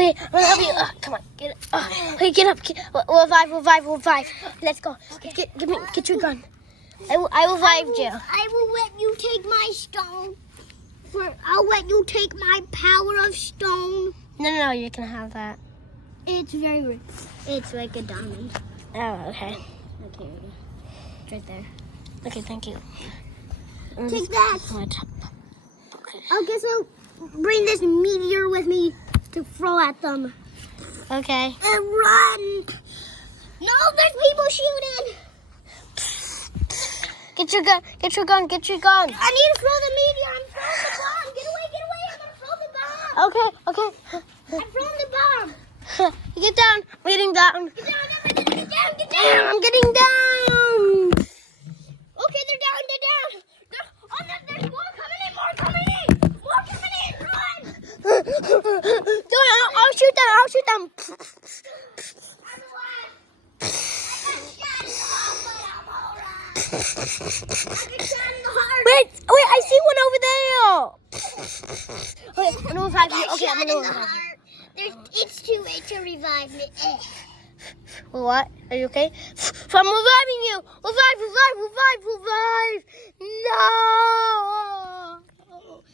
Okay, I'm gonna help you. Come on, get up. Okay, get up. We'll revive. Let's go. Get your gun. I will revive you. I will let you take my stone. I'll let you take my power of stone. No, you can have that. It's very rich. It's like a diamond. Oh, okay. Okay, it's right there. Okay, thank you. Take that. Okay. I guess I'll bring this meteor with me to throw at them. Okay. And run! No, there's people shooting! Get your gun. I need to throw the meteor. I'm throwing the bomb. Get away. I'm going to throw the bomb. Okay. I'm throwing the bomb. Get down. I'm getting down. Get down. I'm getting down. Okay, they're down. There's more coming in. Run! I'll shoot them. I'm alive. I got shot in the heart, but I'm alright. I got shot in the heart. Wait, I see one over there. Okay, I'm gonna revive you. Okay, I'm gonna revive you. It's too late to revive me. What? Are you okay? So I'm reviving you. Revive. No.